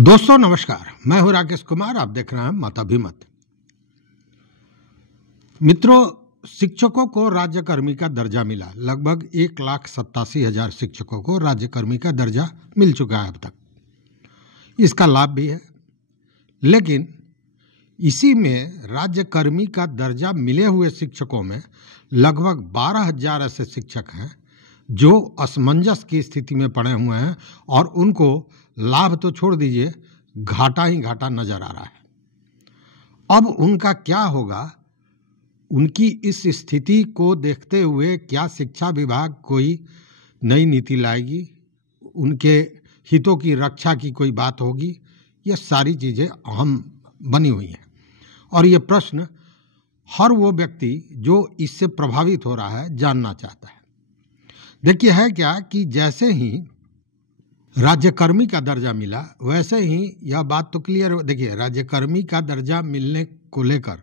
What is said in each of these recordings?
दोस्तों नमस्कार, मैं हूं राकेश कुमार। आप देख रहे हैं मताभिमत। मित्रों, शिक्षकों को राज्यकर्मी का दर्जा मिला। लगभग 1,87,000 शिक्षकों को राज्यकर्मी का दर्जा मिल चुका है अब तक। इसका लाभ भी है, लेकिन इसी में राज्यकर्मी का दर्जा मिले हुए शिक्षकों में लगभग 12,000 ऐसे शिक्षक हैं जो असमंजस की स्थिति में पड़े हुए हैं और उनको लाभ तो छोड़ दीजिए, घाटा ही घाटा नजर आ रहा है। अब उनका क्या होगा? उनकी इस स्थिति को देखते हुए क्या शिक्षा विभाग कोई नई नीति लाएगी? उनके हितों की रक्षा की कोई बात होगी? ये सारी चीज़ें अहम बनी हुई हैं और ये प्रश्न हर वो व्यक्ति जो इससे प्रभावित हो रहा है जानना चाहता है। देखिए, है क्या कि जैसे ही राज्यकर्मी का दर्जा मिला वैसे ही यह बात तो क्लियर हो। देखिए, राज्यकर्मी का दर्जा मिलने को लेकर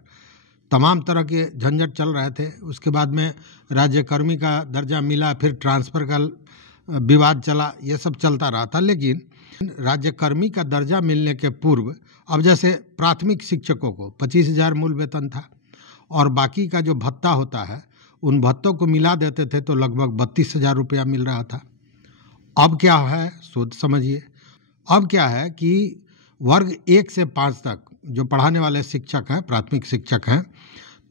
तमाम तरह के झंझट चल रहे थे। उसके बाद में राज्यकर्मी का दर्जा मिला, फिर ट्रांसफ़र का विवाद चला, ये सब चलता रहा था। लेकिन राज्यकर्मी का दर्जा मिलने के पूर्व अब जैसे प्राथमिक शिक्षकों को 25,000 मूल वेतन था और बाकी का जो भत्ता होता है उन भत्तों को मिला देते थे तो लगभग 32,000 रुपया मिल रहा था। अब क्या है, सोच समझिए। अब क्या है कि वर्ग 1 से 5 तक जो पढ़ाने वाले शिक्षक हैं, प्राथमिक शिक्षक हैं,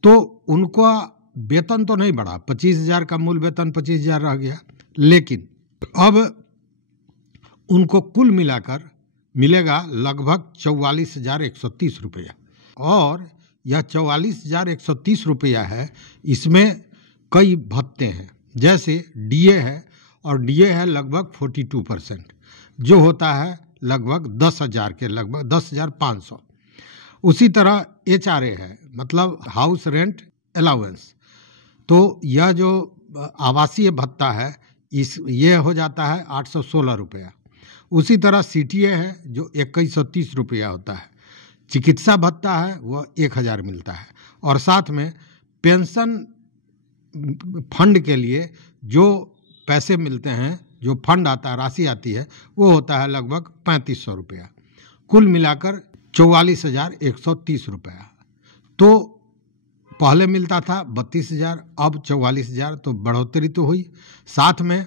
तो उनका वेतन तो नहीं बढ़ा। 25,000 का मूल वेतन 25,000 रह गया, लेकिन अब उनको कुल मिलाकर मिलेगा लगभग 44,130 रुपया। और यह 44,130 रुपया है, इसमें कई भत्ते हैं। जैसे डीए है, और डीए है लगभग 42%, जो होता है लगभग 10,000 के लगभग 10,500। उसी तरह एचआरए है, मतलब हाउस रेंट अलाउंस, तो यह जो आवासीय भत्ता है ये हो जाता है 816 रुपया। उसी तरह सीटीए है जो 2130 रुपया होता है। चिकित्सा भत्ता है वह 1,000 मिलता है, और साथ में पेंशन फंड के लिए जो पैसे मिलते हैं, जो फंड आता है, राशि आती है, वो होता है लगभग 3,500 रुपया। कुल मिलाकर 44,130 रुपया। तो पहले मिलता था 32,000, अब 44,000, तो बढ़ोतरी तो हुई। साथ में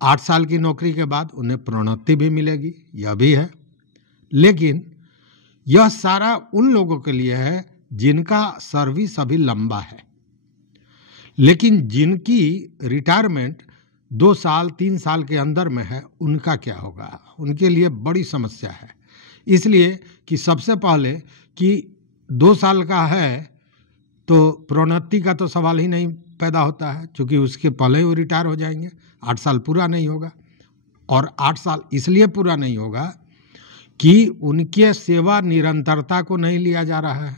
8 साल की नौकरी के बाद उन्हें प्रोन्नति भी मिलेगी, यह भी है। लेकिन यह सारा उन लोगों के लिए है जिनका सर्विस अभी लंबा है, लेकिन जिनकी रिटायरमेंट 2 साल 3 साल के अंदर में है, उनका क्या होगा? उनके लिए बड़ी समस्या है। इसलिए कि सबसे पहले कि 2 साल का है तो प्रोन्नति का तो सवाल ही नहीं पैदा होता है, क्योंकि उसके पहले ही वो रिटायर हो जाएंगे। 8 साल पूरा नहीं होगा, और 8 साल इसलिए पूरा नहीं होगा कि उनके सेवा निरंतरता को नहीं लिया जा रहा है।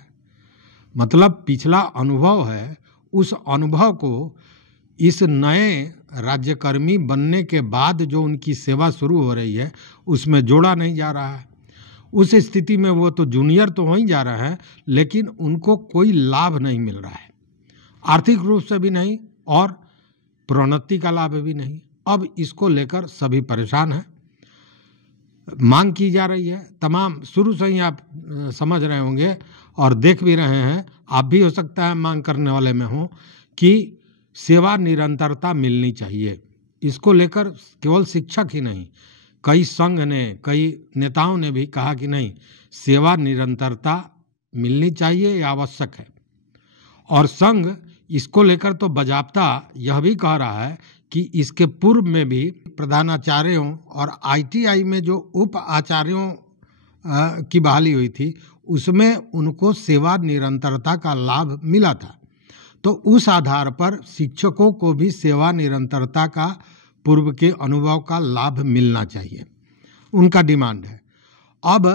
मतलब पिछला अनुभव है, उस अनुभव को इस नए राज्यकर्मी बनने के बाद जो उनकी सेवा शुरू हो रही है उसमें जोड़ा नहीं जा रहा है। उस स्थिति में वो तो जूनियर तो हो ही जा रहे हैं, लेकिन उनको कोई लाभ नहीं मिल रहा है, आर्थिक रूप से भी नहीं और प्रोन्नति का लाभ भी नहीं। अब इसको लेकर सभी परेशान हैं। मांग की जा रही है तमाम, शुरू से ही आप समझ रहे होंगे और देख भी रहे हैं, आप भी हो सकता है मांग करने वाले में हो, कि सेवा निरंतरता मिलनी चाहिए। इसको लेकर केवल शिक्षक ही नहीं, कई संघ ने, कई नेताओं ने भी कहा कि नहीं, सेवा निरंतरता मिलनी चाहिए, ये आवश्यक है। और संघ इसको लेकर तो बजाबता यह भी कह रहा है कि इसके पूर्व में भी प्रधानाचार्यों और आईटीआई में जो उप आचार्यों की बहाली हुई थी उसमें उनको सेवा निरंतरता का लाभ मिला था। तो उस आधार पर शिक्षकों को भी सेवा निरंतरता का पूर्व के अनुभव का लाभ मिलना चाहिए, उनका डिमांड है। अब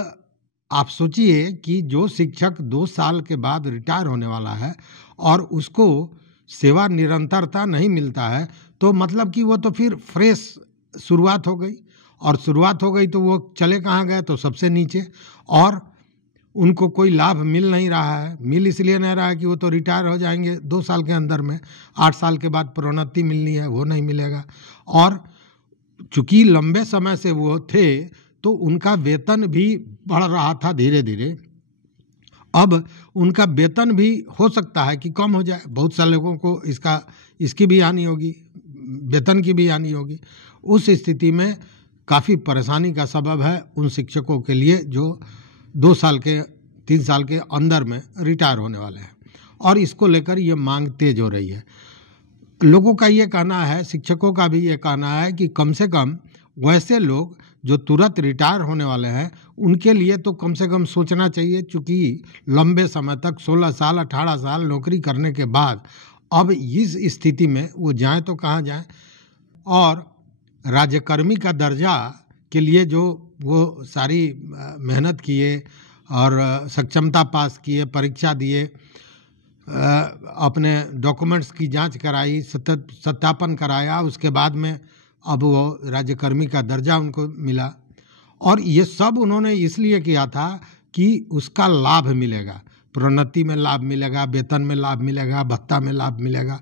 आप सोचिए कि जो शिक्षक 2 साल के बाद रिटायर होने वाला है और उसको सेवा निरंतरता नहीं मिलता है, तो मतलब कि वो तो फिर फ्रेश शुरुआत हो गई, और शुरुआत हो गई तो वो चले कहाँ गए? तो सबसे नीचे। और उनको कोई लाभ मिल नहीं रहा है। मिल इसलिए नहीं रहा है कि वो तो रिटायर हो जाएंगे 2 साल के अंदर में, 8 साल के बाद प्रोन्नति मिलनी है, वो नहीं मिलेगा। और चूंकि लंबे समय से वो थे तो उनका वेतन भी बढ़ रहा था धीरे धीरे। अब उनका वेतन भी हो सकता है कि कम हो जाए, बहुत सारे लोगों को इसकी भी हानि होगी, वेतन की भी हानि होगी। उस स्थिति में काफ़ी परेशानी का सबब है उन शिक्षकों के लिए जो 2 साल के 3 साल के अंदर में रिटायर होने वाले हैं, और इसको लेकर ये मांग तेज हो रही है। लोगों का ये कहना है, शिक्षकों का भी ये कहना है कि कम से कम वैसे लोग जो तुरंत रिटायर होने वाले हैं उनके लिए तो कम से कम सोचना चाहिए, चूँकि लंबे समय तक 16 साल 18 साल नौकरी करने के बाद अब इस स्थिति में वो जाएं तो कहाँ जाएं। और राज्यकर्मी का दर्जा के लिए जो वो सारी मेहनत किए और सक्षमता पास किए, परीक्षा दिए, अपने डॉक्यूमेंट्स की जांच कराई, सत्यापन कराया, उसके बाद में अब वो राज्यकर्मी का दर्जा उनको मिला। और ये सब उन्होंने इसलिए किया था कि उसका लाभ मिलेगा, प्रोन्नति में लाभ मिलेगा, वेतन में लाभ मिलेगा, भत्ता में लाभ मिलेगा।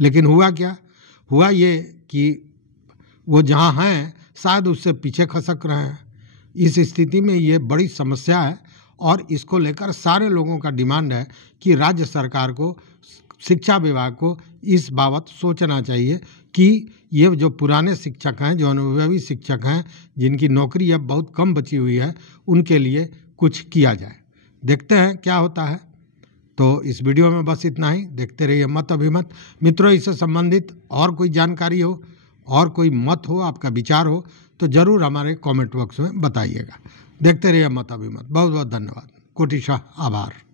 लेकिन हुआ क्या? हुआ ये कि वो जहाँ हैं शायद उससे पीछे खसक रहे हैं। इस स्थिति में ये बड़ी समस्या है और इसको लेकर सारे लोगों का डिमांड है कि राज्य सरकार को, शिक्षा विभाग को इस बाबत सोचना चाहिए कि ये जो पुराने शिक्षक हैं, जो अनुभवी शिक्षक हैं, जिनकी नौकरी अब बहुत कम बची हुई है, उनके लिए कुछ किया जाए। देखते हैं क्या होता है। तो इस वीडियो में बस इतना ही। देखते रहिए मत अभिमत। मित्रों, इससे संबंधित और कोई जानकारी हो और कोई मत हो, आपका विचार हो, तो ज़रूर हमारे कमेंट बॉक्स में बताइएगा। देखते रहिए मत अभिमत। बहुत बहुत धन्यवाद। कोटिशः आभार।